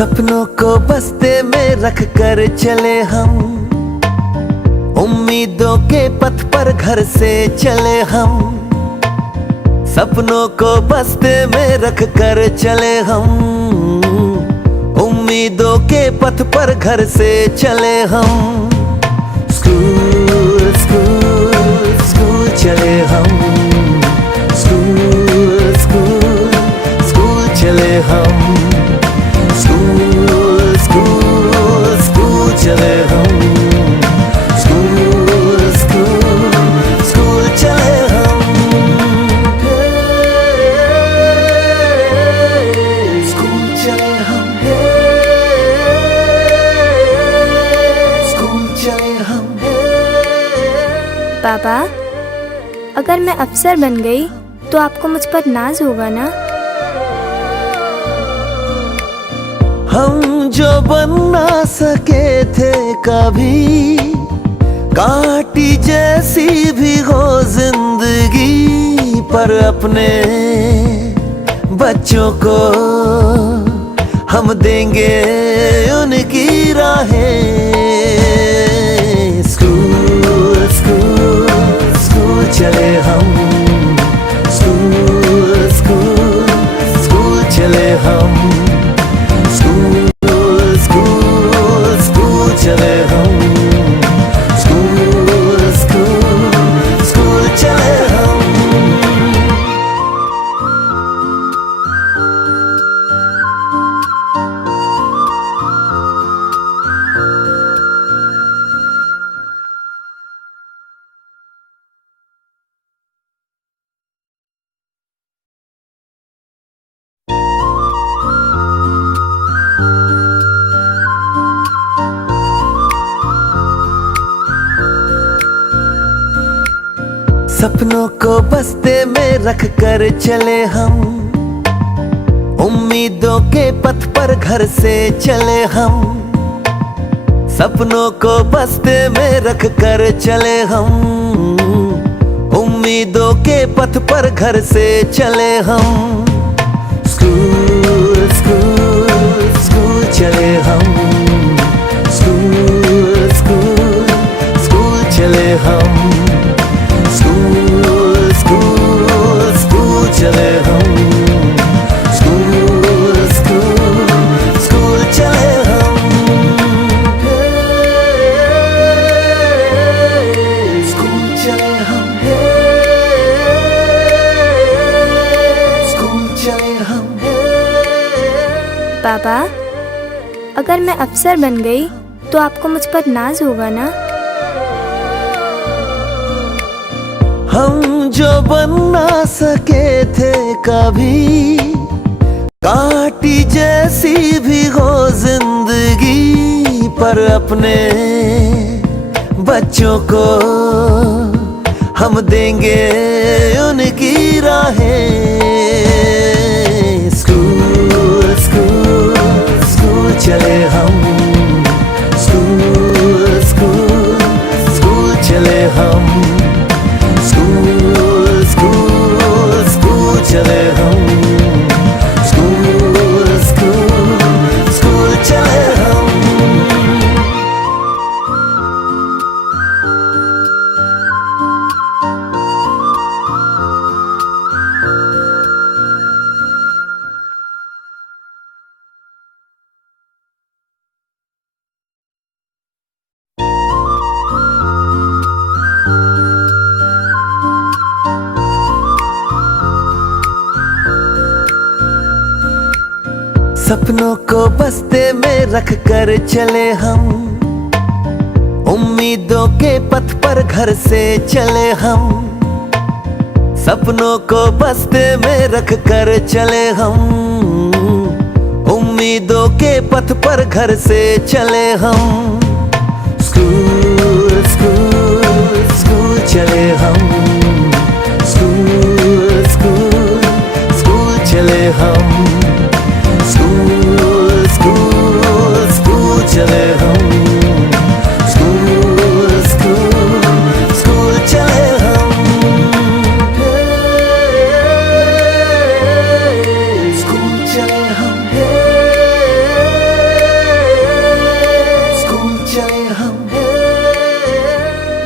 सपनों को बस्ते में रख कर चले हम, उम्मीदों के पथ पर घर से चले हम। सपनों को बस्ते में रख कर चले हम, उम्मीदों के पथ पर घर से चले हम। स्कूल स्कूल स्कूल चले हम, स्कूल स्कूल स्कूल चले हम, स्कूल स्कूल स्कूल चले हम, स्कूल स्कूल स्कूल चले हम। स्कूल चले हम, स्कूल चले हम। पापा, अगर मैं अफसर बन गई तो आपको मुझ पर नाज होगा ना? हम जो बन ना सके थे कभी, कांटी जैसी भी हो जिंदगी, पर अपने बच्चों को हम देंगे उनकी राहें। स्कूल स्कूल स्कूल चले हम, स्कूल स्कूल स्कूल चले हम, स्कूल स्कूल स्कूल चले हम, स्कूल स्कूल स्कूल चले हम। सपनों को बस्ते में रख कर चले हम, उम्मीदों के पथ पर घर से चले हम। सपनों को बस्ते में रख कर चले हम, उम्मीदों के पथ पर घर से चले हम। स्कूल स्कूल स्कूल चले हम, स्कूल स्कूल स्कूल चले हम, स्कूल स्कूल स्कूल चले हम, स्कूल स्कूल स्कूल चले हम। स्कूल चले हम, स्कूल चले हम। पापा, अगर मैं अफसर बन गई तो आपको मुझ पर नाज होगा ना? हम जो बन ना सके थे कभी, कांटी जैसी भी हो जिंदगी, पर अपने बच्चों को हम देंगे उनकी राहें। स्कूल स्कूल स्कूल चले हम, स्कूल स्कूल स्कूल चले हम, स्कूल स्कूल स्कूल चले हम, स्कूल स्कूल स्कूल चले हम। सपनों को बस्ते में रख कर चले हम, उम्मीदों के पथ पर घर से चले हम। सपनों को बस्ते में रख कर चले हम, उम्मीदों के पथ पर घर से चले हम। स्कूल स्कूल स्कूल चले हम, स्कूल स्कूल स्कूल चले हम, स्कूल स्कूल स्कूल चले हम, स्कूल स्कूल स्कूल चले हम। स्कूल चले हम,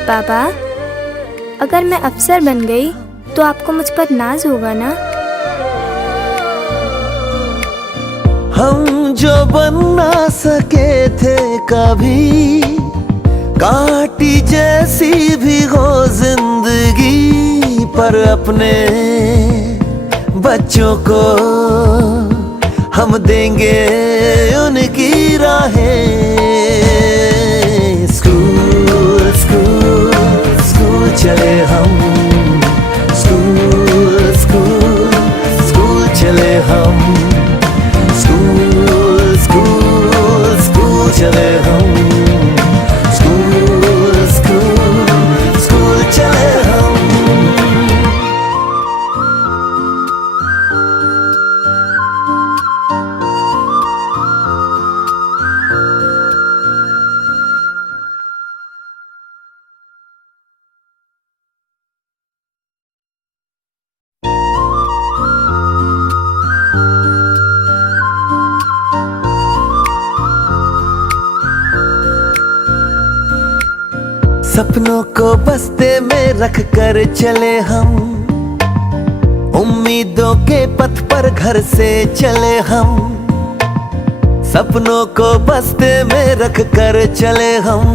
पापा, अगर मैं अफसर बन गई तो आपको मुझ पर नाज होगा ना? हम जो बन ना सके थे कभी, काटी जैसी भी हो जिंदगी, पर अपने बच्चों को हम देंगे उनकी राहें। स्कूल स्कूल स्कूल चले हम, स्कूल स्कूल स्कूल चले हम, स्कूल स्कूल स्कूल चले हम, स्कूल स्कूल स्कूल चले हम। सपनों को बस्ते में रख कर चले हम, उम्मीदों के पथ पर घर से चले हम, सपनों को बस्ते में रख कर चले हम।